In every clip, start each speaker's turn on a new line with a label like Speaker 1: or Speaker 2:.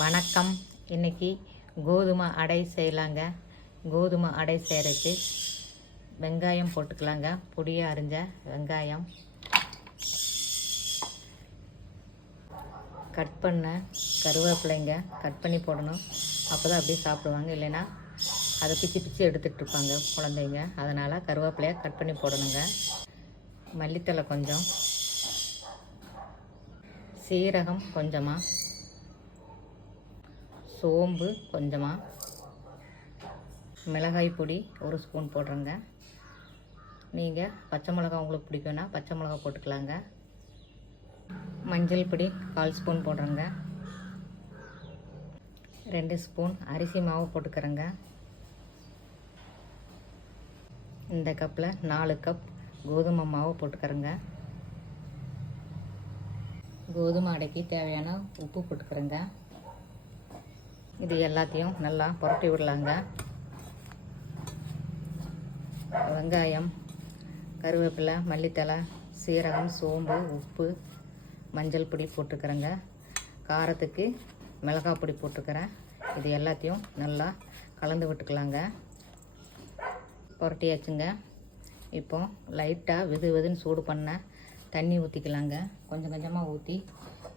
Speaker 1: வணக்கம். இன்னைக்கு கோதுமை அடை செய்யலாங்க. கோதுமை அடை செய்கிறதுக்கு வெங்காயம் போட்டுக்கலாங்க. பொடியாக அரிஞ்ச வெங்காயம். கட் பண்ண கருவேப்பிலைங்க கட் பண்ணி போடணும். அப்போ தான் அப்படியே சாப்பிடுவாங்க. இல்லைன்னா அதை பிச்சு பிச்சு எடுத்துகிட்டு இருப்பாங்க குழந்தைங்க. அதனால் கருவேப்பிலையை கட் பண்ணி போடணுங்க. மல்லித்தழை கொஞ்சம். சீரகம் கொஞ்சமாக சோம்பு கொஞ்சமாக மிளகாய் பொடி ஒரு ஸ்பூன் போடுறேங்க. நீங்கள் பச்சை மிளகா உங்களுக்கு பிடிக்கும்னா பச்சை மிளகா போட்டுக்கலாங்க. மஞ்சள் பொடி கால் ஸ்பூன் போடுறேங்க. ரெண்டு ஸ்பூன் அரிசி மாவு போட்டுக்கிறேங்க. இந்த கப்பில் நாலு கப் கோதுமை மாவு போட்டுக்கிறேங்க. கோதுமை அடைக்கி தேவையான உப்பு போட்டுக்கிறேங்க. இது எல்லாத்தையும் நல்லா புரட்டி விடலாங்க. வெங்காயம் கருவேப்பிலை மல்லித்தழை சீரகம் சோம்பு உப்பு மஞ்சள் பொடி போட்டுக்கிறேங்க. காரத்துக்கு மிளகாய் பொடி போட்டுக்கிறேன். இது எல்லாத்தையும் நல்லா கலந்து விட்டுக்கலாங்க. புரட்டியாச்சுங்க. இப்போ லைட்டாக வெது வெதுன்னு சூடு பண்ண தண்ணி ஊற்றிக்கலாங்க கொஞ்சம் கொஞ்சமாக ஊற்றி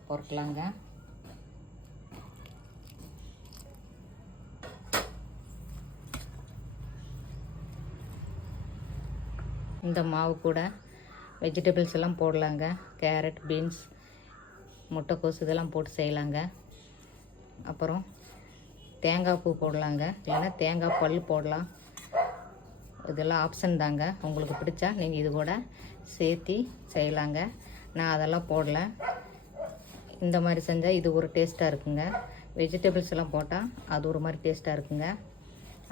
Speaker 1: புரட்டலாங்க இந்த மாவு கூட வெஜிடபிள்ஸ் எல்லாம் போடலாங்க. கேரட் பீன்ஸ் முட்டைக்கோஸ் இதெல்லாம் போட்டு செய்யலாங்க. அப்புறம் தேங்காய் பூ போடலாங்க. இல்லைன்னா தேங்காய் பல் போடலாம். இதெல்லாம் ஆப்ஷன் தாங்க. உங்களுக்கு பிடிச்சா நீங்கள் இது கூட சேர்த்தி செய்யலாங்க. நான் அதெல்லாம் போடல. இந்த மாதிரி செஞ்சால் இது ஒரு டேஸ்ட்டாக இருக்குங்க. வெஜிடபிள்ஸ் எல்லாம் போட்டால் அது ஒரு மாதிரி டேஸ்ட்டாக இருக்குங்க.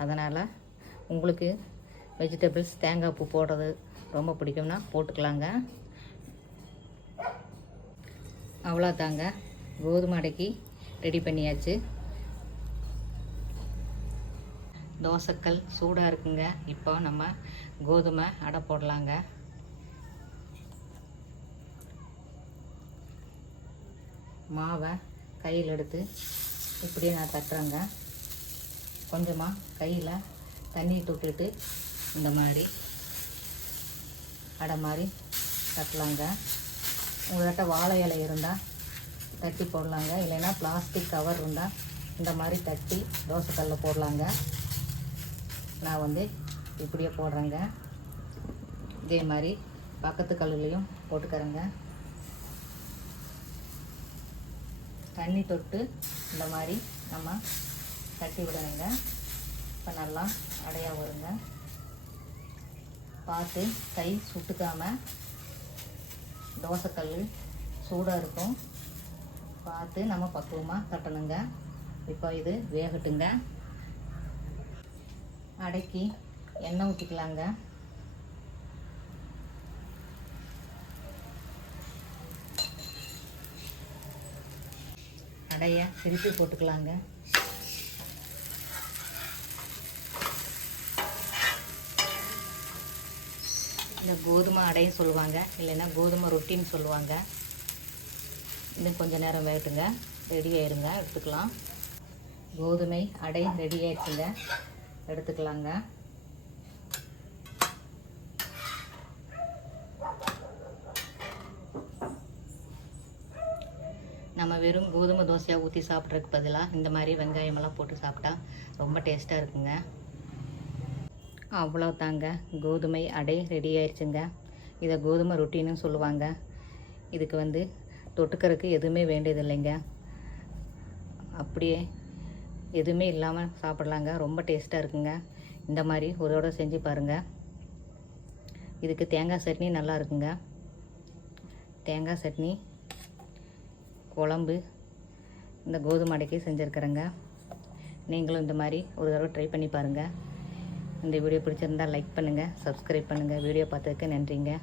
Speaker 1: அதனால் உங்களுக்கு வெஜிடபிள்ஸ் தேங்காய் பூ போடுறது ரொம்ப பிடிக்கும்னா போட்டுக்கலாங்க. அவ்வளோதாங்க. கோதுமை அடைக்கி ரெடி பண்ணியாச்சு. தோசைக்கல் சூடாக இருக்குங்க. இப்போ நம்ம கோதுமை அடை போடலாங்க. மாவை கையில் எடுத்து இப்படியே நான் தட்டுறேங்க. கொஞ்சமாக கையில் தண்ணி தொட்டுட்டு இந்த மாதிரி. அடை மாதிரி கட்டலாங்க. உங்கள்கிட்ட வாழை இலை இருந்தால் தட்டி போடலாங்க. இல்லைன்னா பிளாஸ்டிக் கவர் இருந்தால் இந்த மாதிரி தட்டி தோசைக்கல்ல போடலாங்க. நான் வந்து இப்படியே போடுறேங்க. இதே மாதிரி பக்கத்து கல்லுலேயும் போட்டுக்கிறேங்க. தண்ணி தொட்டு இந்த மாதிரி நம்ம தட்டி விடணுங்க. இப்போ நல்லா அடையாக வருங்க. பார்த்து கை சுட்டுக்காமல் தோசைக்கல் சூடாக இருக்கும். பார்த்து நம்ம பக்குவமாக தட்டணுங்க. இப்போ இது வேகட்டுங்க. அடக்கி எண்ணெய் ஊற்றிக்கலாங்க அடைய திருப்பி போட்டுக்கலாங்க. இந்த கோதுமை அடையும் சொல்லுவாங்க இல்லைன்னா கோதுமை ரொட்டின்னு சொல்லுவாங்க. இன்னும் கொஞ்சம் நேரம் வேட்டுங்க ரெடி ஆயிருங்க. எடுத்துக்கலாம். கோதுமை அடை ரெடி ஆயிடுச்சுங்க. எடுத்துக்கலாங்க. நம்ம வெறும் கோதுமை தோசையாக ஊற்றி சாப்பிட்றதுக்கு பதிலாக இந்த மாதிரி வெங்காயமெல்லாம் போட்டு சாப்பிட்டா ரொம்ப டேஸ்ட்டாக இருக்குங்க. அவ்வளோ தாங்க கோதுமை அடை ரெடி ஆயிடுச்சுங்க இதை கோதுமை ரொட்டின்னு சொல்லுவாங்க. இதுக்கு வந்து தொட்டுக்கறதுக்கு எதுவுமே வேண்டியது இல்லைங்க அப்படியே எதுவுமே இல்லாமல் சாப்பிட்லாங்க. ரொம்ப டேஸ்ட்டாக இருக்குங்க. இந்த மாதிரி ஒரு தடவை செஞ்சு பாருங்கள் இதுக்கு தேங்காய் சட்னி நல்லா இருக்குங்க. தேங்காய் சட்னி குழம்பு இந்த கோதுமை அடைக்கி செஞ்சுருக்குறேங்க. நீங்களும் இந்த மாதிரி ஒரு தடவை ட்ரை பண்ணி பாருங்கள் இந்த வீடியோ பிடிச்சிருந்தால் லைக் பண்ணுங்கள் சப்ஸ்கிரைப் பண்ணுங்கள் வீடியோ பார்த்ததுக்கு நன்றிங்க.